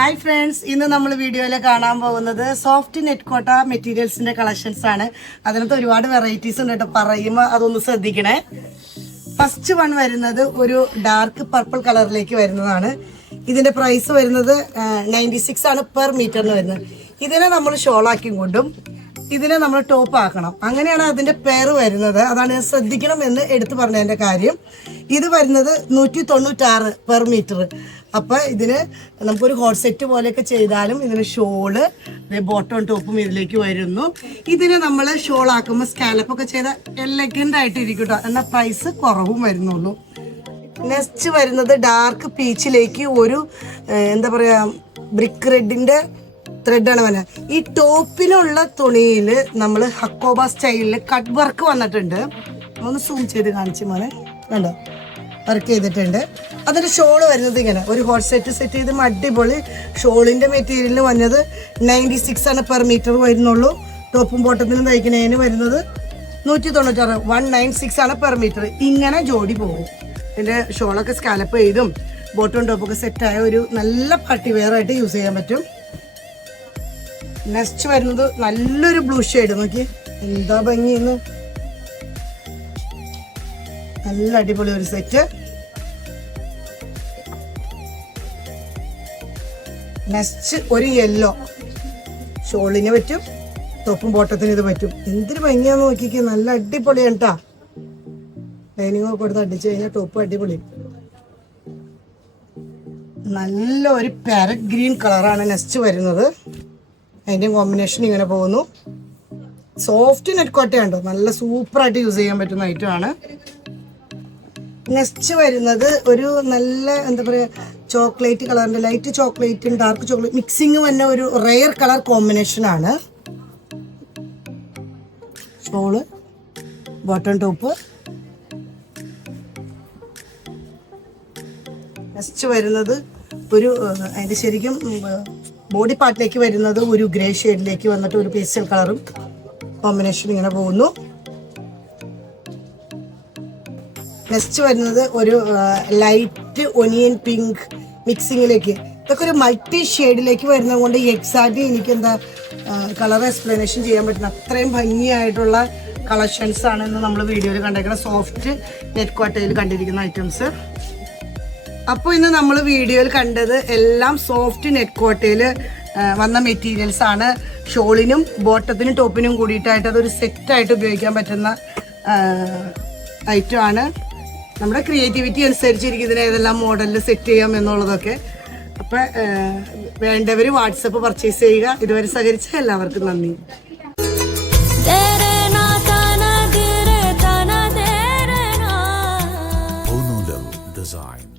Hi friends, ഇന്ന് നമ്മൾ വീഡിയോയിൽ കാണാൻ പോകുന്നത് സോഫ്റ്റ് നെറ്റ് കോട്ട മെറ്റീരിയൽസിന്റെ കളക്ഷൻസ് ആണ്. അതിനകത്ത് ഒരുപാട് വെറൈറ്റീസ് ഉണ്ട് കേട്ടോ. പറയുമ്പോൾ അതൊന്ന് ശ്രദ്ധിക്കണേ. ഫസ്റ്റ് വൺ വരുന്നത് ഒരു ഡാർക്ക് പർപ്പിൾ കളറിലേക്ക് വരുന്നതാണ്. ഇതിന്റെ പ്രൈസ് വരുന്നത് 96 ആണ് പെർ മീറ്ററിന് വരുന്നത്. ഇതിനെ നമ്മൾ ഷോളാക്കി കൊണ്ടും ഇതിനെ നമ്മൾ ടോപ്പ് ആക്കണം. അങ്ങനെയാണ് അതിന്റെ പേര് വരുന്നത്. അതാണ് ഞാൻ ശ്രദ്ധിക്കണം എന്ന് എടുത്തു പറഞ്ഞതിന്റെ കാര്യം. ഇത് വരുന്നത് 196 പെർ മീറ്റർ. അപ്പൊ ഇതിന് നമുക്കൊരു ഹോട്ട് സെറ്റ് പോലെയൊക്കെ ചെയ്താലും ഇതിന് ഷോള് ബോട്ടം ടോപ്പും ഇതിലേക്ക് വരുന്നു. ഇതിന് നമ്മൾ ഷോൾ ആക്കുമ്പോൾ സ്കാലപ്പ് ഒക്കെ ചെയ്ത എലഗന്റ് ആയിട്ട് ഇരിക്കട്ടോ. എന്നാൽ പ്രൈസ് കുറവും വരുന്നുള്ളൂ. നെക്സ്റ്റ് വരുന്നത് ഡാർക്ക് പീച്ചിലേക്ക് ഒരു എന്താ പറയാ ബ്രിക്ക് റെഡിന്റെ ത്രെഡാണ് വരുന്നത്. ഈ ടോപ്പിലുള്ള തുണിയിൽ നമ്മൾ ഹക്കോബ സ്റ്റൈലിൽ കട്ട് വർക്ക് വന്നിട്ടുണ്ട്. ഒന്ന് സൂം ചെയ്ത് കാണിച്ചു മോനെ, കണ്ടോ, വർക്ക് ചെയ്തിട്ടുണ്ട്. അതിന്റെ ഷോള് വരുന്നത് ഇങ്ങനെ ഒരു ഹോട്ട് സെറ്റ് ചെയ്ത് അടിപൊളി. ഷോളിന്റെ മെറ്റീരിയലിന് വന്നത് 96 ആണ് പെർ മീറ്റർ വരുന്നുള്ളൂ. ടോപ്പും ബോട്ടത്തിനും തയ്ക്കുന്നതിന് വരുന്നത് 196 196 ആണ് പെർ മീറ്റർ. ഇങ്ങനെ ജോഡി പോകും. ഇതിന്റെ ഷോളൊക്കെ സ്കാലപ്പ് ചെയ്തും ബോട്ടും ടോപ്പൊക്കെ സെറ്റായ ഒരു നല്ല പാർട്ടി വെയർ ആയിട്ട് യൂസ് ചെയ്യാൻ പറ്റും. നെക്സ്റ്റ് വരുന്നത് നല്ലൊരു ബ്ലൂ ഷെയ്ഡ്, നോക്കി എന്താ ഭംഗിന്ന്, നല്ല അടിപൊളി ഒരു സെറ്റ്. നെക്സ്റ്റ് ഒരു യെല്ലോ, ഷോളിന് പറ്റും, ടോപ്പും ബോട്ടത്തിന് ഇത് പറ്റും. എന്തൊരു ഭംഗിയാന്ന് നോക്കിക്കേ, നല്ല അടിപൊളിയാണ് കേട്ടാ. ലൈനിങ് ഒക്കെ കൊടുത്ത് അടിച്ചു കഴിഞ്ഞാൽ ടോപ്പ് അടിപൊളി. നല്ല ഒരു പാരറ്റ് ഗ്രീൻ കളറാണ് നെക്സ്റ്റ് വരുന്നത്. അതിന്റെ കോമ്പിനേഷൻ ഇങ്ങനെ പോകുന്നു. സോഫ്റ്റ് നെറ്റ് കോട്ടയുണ്ടോ, നല്ല സൂപ്പറായിട്ട് യൂസ് ചെയ്യാൻ പറ്റുന്ന ഐറ്റമാണ്. നെക്സ്റ്റ് വരുന്നത് ഒരു നല്ല എന്താ പറയുക ചോക്ലേറ്റ് കളറിന്റെ, ലൈറ്റ് ചോക്ലേറ്റും ഡാർക്ക് ചോക്ലേറ്റ് മിക്സിങ് വന്ന ഒരു റെയർ കളർ കോമ്പിനേഷൻ ആണ്. Shawl bottom top. നെക്സ്റ്റ് വരുന്നത് ഒരു അതിന്റെ ശരിക്കും ബോഡി പാർട്ടിലേക്ക് വരുന്നത് ഒരു ഗ്രേ ഷെയ്ഡിലേക്ക് വന്നിട്ട് ഒരു പേസ്റ്റൽ കളറും കോമ്പിനേഷൻ ഇങ്ങനെ പോകുന്നു. നെക്സ്റ്റ് വരുന്നത് ഒരു ലൈറ്റ് ഒനിയൻ പിങ്ക് മിക്സിങ്ങിലേക്ക്. ഇതൊക്കെ ഒരു മൾട്ടി ഷെയ്ഡിലേക്ക് വരുന്നത് കൊണ്ട് എക്സാക്ട്ലി എനിക്ക് എന്താ കളർ എക്സ്പ്ലനേഷൻ ചെയ്യാൻ പറ്റുന്ന അത്രയും ഭംഗിയായിട്ടുള്ള കളക്ഷൻസ് ആണ് ഇന്ന് നമ്മൾ വീഡിയോയിൽ കണ്ടേക്കുന്ന സോഫ്റ്റ് നെറ്റ് കോട്ടയിൽ കണ്ടിരിക്കുന്ന ഐറ്റംസ്. അപ്പോൾ ഇന്ന് നമ്മൾ വീഡിയോയിൽ കണ്ടത് എല്ലാം സോഫ്റ്റ് നെറ്റ് കോട്ടയിൽ വന്ന മെറ്റീരിയൽസ് ആണ്. ഷോളിനും ബോട്ടത്തിനും ടോപ്പിനും കൂടിയിട്ടായിട്ട് അതൊരു സെറ്റായിട്ട് ഉപയോഗിക്കാൻ പറ്റുന്ന ഐറ്റം ആണ്. നമ്മുടെ ക്രിയേറ്റിവിറ്റി അനുസരിച്ചിരിക്കും ഇതിനെ ഏതെല്ലാം മോഡലിൽ സെറ്റ് ചെയ്യാം എന്നുള്ളതൊക്കെ. അപ്പം വേണ്ടവർ വാട്സപ്പ് പർച്ചേസ് ചെയ്യുക. ഇതുവരെ സഹകരിച്ച എല്ലാവർക്കും നന്ദി. Design.